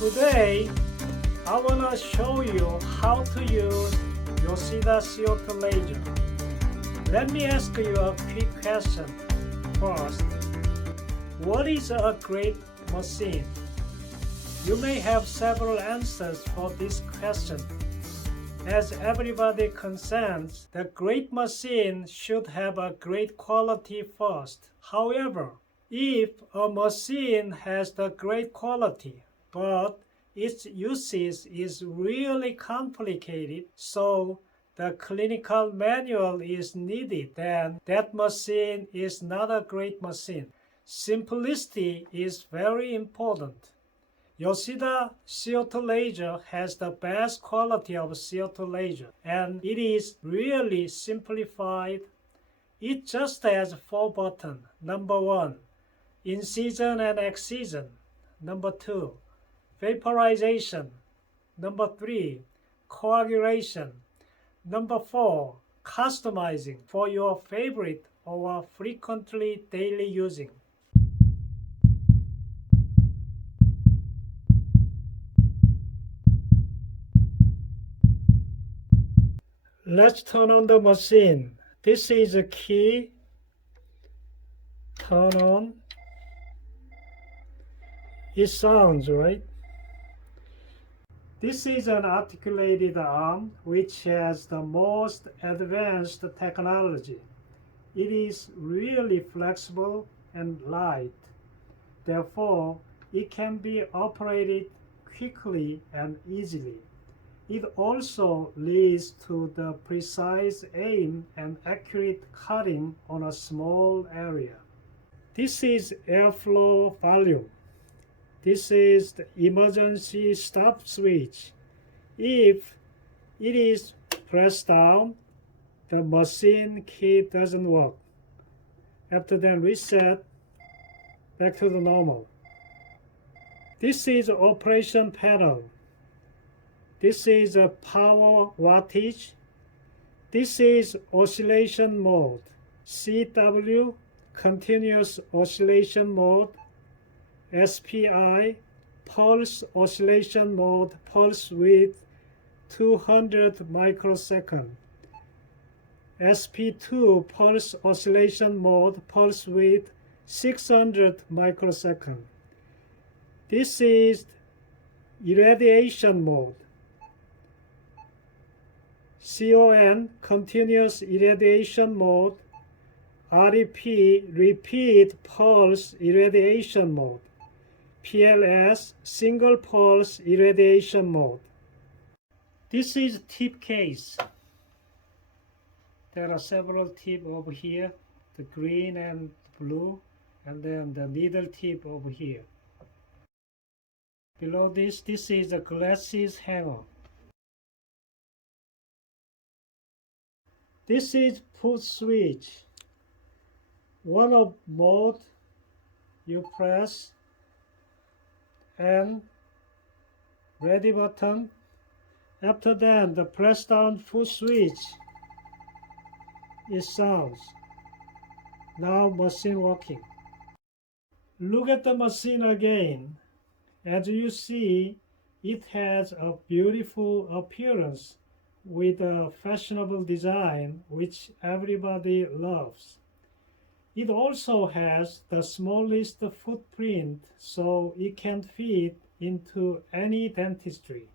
Today, I want to show you how to use Yoshida CO2 laser. Let me ask you a quick question first. What is a great machine? You may have several answers for this question. As everybody consents, the great machine should have a great quality first. However, if a machine has the great quality, but its usage is really complicated, so the clinical manual is needed, then that machine is not a great machine. Simplicity is very important. Yoshida CO2 laser has the best quality of CO2 laser, and it is really simplified. It just has 4 buttons. Number 1, incision and excision. Number 2, vaporization. Number 3, coagulation. Number 4, customizing for your favorite or frequently daily using. Let's turn on the machine. This is a key. Turn on. It sounds right. This is an articulated arm which has the most advanced technology. It is really flexible and light. Therefore, it can be operated quickly and easily. It also leads to the precise aim and accurate cutting on a small area. This is airflow volume. This is the emergency stop switch. If it is pressed down, the machine key doesn't work. After that, reset back to the normal. This is operation panel. This is a power wattage. This is oscillation mode. CW, continuous oscillation mode. SPI, pulse oscillation mode, pulse width 200 microsecond. SP2, pulse oscillation mode, pulse width 600 microsecond. This is irradiation mode. CON, continuous irradiation mode. REP, repeat pulse irradiation mode. PLS, single pulse irradiation mode. This is tip case. There are several tips over here, the green and blue, and then the needle tip over here. Below this is a glasses hanger. This is put switch. One of mode you press and ready button. After that, the press down full switch. It sounds. Now machine working. Look at the machine again. As you see, it has a beautiful appearance with a fashionable design which everybody loves. It also has the smallest footprint, so it can fit into any dentistry.